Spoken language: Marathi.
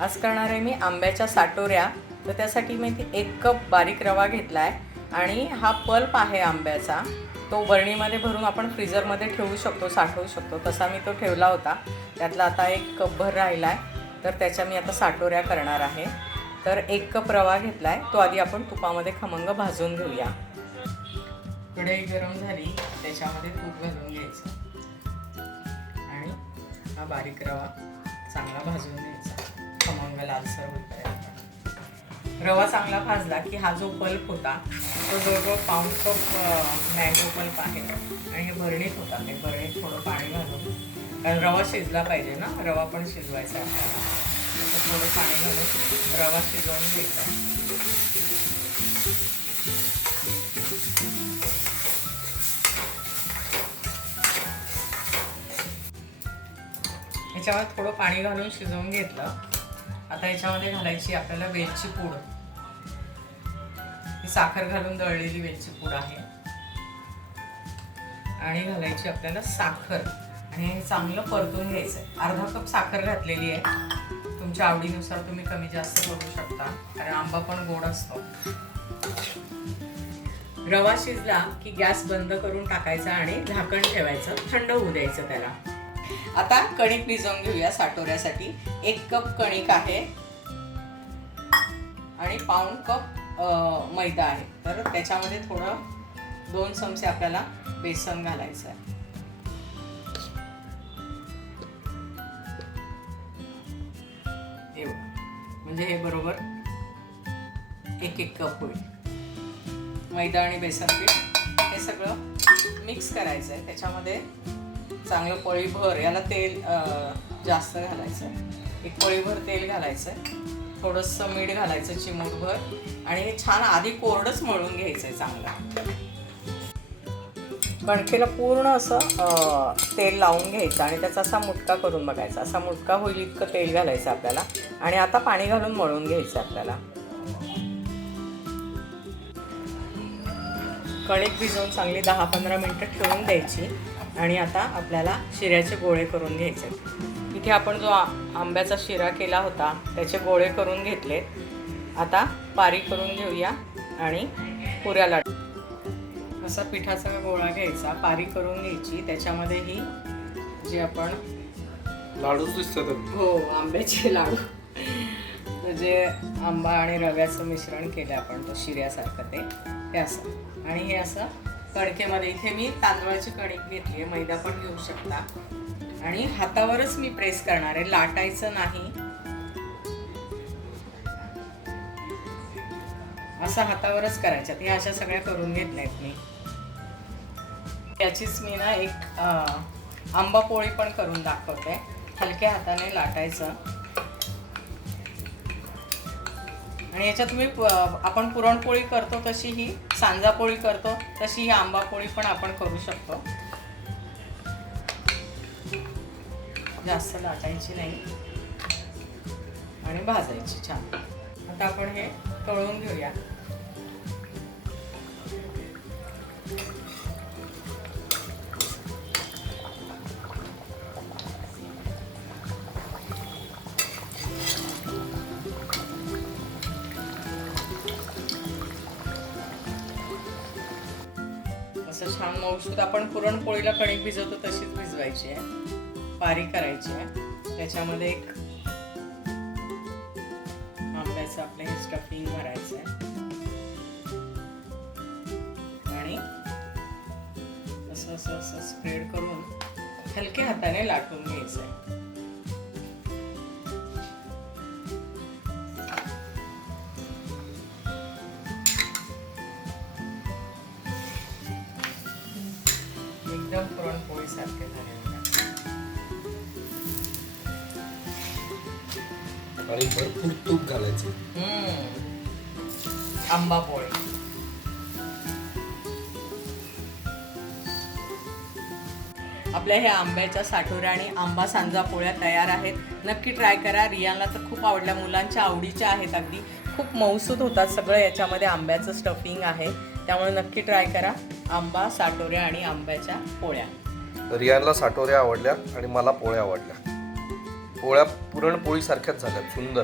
आज करणार आहे मी आंब्याच्या साटोऱ्या. तर त्यासाठी मी इथे एक कप बारीक रवा घेतला आहे आणि हा पल्प आहे आंब्याचा. तो बरणीमध्ये भरून आपण फ्रीजरमध्ये ठेवू शकतो साठवू शकतो. तसा मी तो ठेवला होता. त्यातला आता एक कपभर राहिला आहे तर त्याच्या मी आता साटोऱ्या करणार आहे. तर एक कप रवा घेतला आहे तो आधी आपण तुपामध्ये खमंग भाजून घेऊया. कढई गरम झाली. त्याच्यामध्ये तूप घालून घ्यायचं. आणि हा बारीक रवा चांगला भाजून घ्यायचा. खमंग लालसर होईपर्यंत रवा चांगला भाजला की हा जो पल्प होता तो जवळजवळ पाऊण कप मँगो पल्प आहे. आणि हे भरणीत होता ते भरणीत थोडं पाणी घालून. कारण रवा शिजला पाहिजे ना रवा पण शिजवायचा आहे. थोडं पाणी घालून रवा शिजवून घ्यायचा त्याच्यावर थोडं पाणी घालून शिजवून घेतलं. आता याच्यामध्ये घालायची आपल्याला वेलची पूड. ही साखर घालून दळलेली वेलची पूड आहे. आणि घालायची आपल्याला साखर. आणि हे चांगलं परतून घ्यायचं आहे अर्धा कप साखर घातलेली आहे. तुमच्या आवडीनुसार तुम्ही कमी जास्त करू शकता. कारण आंबा पण गोड असतो. रवा शिजला की गॅस बंद करून टाकायचा आणि झाकण ठेवायचं. थंड होऊ द्यायचं त्याला. आता कणिक भिजवून घेऊया साठोऱ्यासाठी. एक कप कणिक आहे. आणि पाऊण कप मैदा आहे. तर त्याच्यामध्ये थोडं दोन चमचे आपल्याला बेसन घालायचं आहे. म्हणजे हे बरोबर एक एक कप होईल. मैदा आणि बेसन पीठ हे सगळं मिक्स करायचं आहे. त्याच्यामध्ये चांगलं पळीभर याला तेल जास्त घालायचं. आहे एक पळीभर तेल घालायचं. आहे थोडंसं मीठ घालायचं चिमूटभर. आणि हे छान आधी कोरडंच मळून घ्यायचं आहे चांगलं. कणकेला पूर्ण असं तेल लावून घ्यायचं आणि त्याचा असा मुटका करून बघायचा. असा मुटका होईल इतकं तेल घालायचं आपल्याला. आणि आता पाणी घालून मळून घ्यायचं आपल्याला. कणिक भिजवून चांगली दहा पंधरा मिनटं ठेवून द्यायची. आणि आता आपल्याला शिऱ्याचे गोळे करून घ्यायचे इथे आपण जो आंब्याचा शिरा केला होता त्याचे गोळे करून घेतले. आता पारी करून घेऊया आणि पुऱ्या लाटू असा पिठाचा गोळा घ्यायचा पारी करून घ्यायची. त्याच्यामध्ये ही जे आपण लाडूच दिसतात हो आंब्याचे लाडू. जे आंबा आणि रव्याचं मिश्रण केलं आपण तो शिऱ्यासारखं ते. हे असं. आणि हे असं कणकेमध्ये इथे मी तांदळाची कणिक घेतली आहे मैदा पण घेऊ शकता. आणि हातावरच मी प्रेस करणार आहे लाटायचं नाही. असं हातावरच करायच्यात. ह्या अशा सगळ्या करून घेतल्यात मी. त्याचीच मी ना एक आंबा पोळी पण करून दाखवते. हलक्या हाताने लाटायचं. आणि याच्यात तुम्ही आपण पुरणपोळी करतो तशी ही सांजा पोळी करतो तशी ही आंबा पोळी पण आपण करू शकतो. जास्त लाटायची नाही. आणि भाजायची छान. आता आपण हे तळून घेऊया. असं छान मऊसूत आपण पुरणपोळीला कणिक भिजवतो तशीच भिजवायची आहे. पारी करायची आहे. त्याच्यामध्ये एक आंब्याचं आपलं हे स्टफिंग भरायचं आहे. आणि असं असं असं स्प्रेड करून हलक्या हाताने लाटून घ्यायचं आहे. सारखे झाले आणि भरपूर तूप घालायचं. हम्म. आंबा पोळी. आपल्या ह्या आंब्याच्या साठोऱ्या आणि आंबा सांजा पोळ्या तयार आहेत. नक्की ट्राय करा. रियाला तर खूप आवडल्या मुलांच्या आवडीच्या आहेत अगदी. खूप मौसूद होतात सगळं याच्यामध्ये आंब्याचं स्टफिंग आहे. त्यामुळे नक्की ट्राय करा. आंबा साठोऱ्या आणि आंब्याच्या पोळ्या. रियानला साटोऱ्या आवडल्या आणि मला पोळ्या आवडल्या. पोळ्या पुरणपोळीसारख्याच झाल्या झाल्यात सुंदर.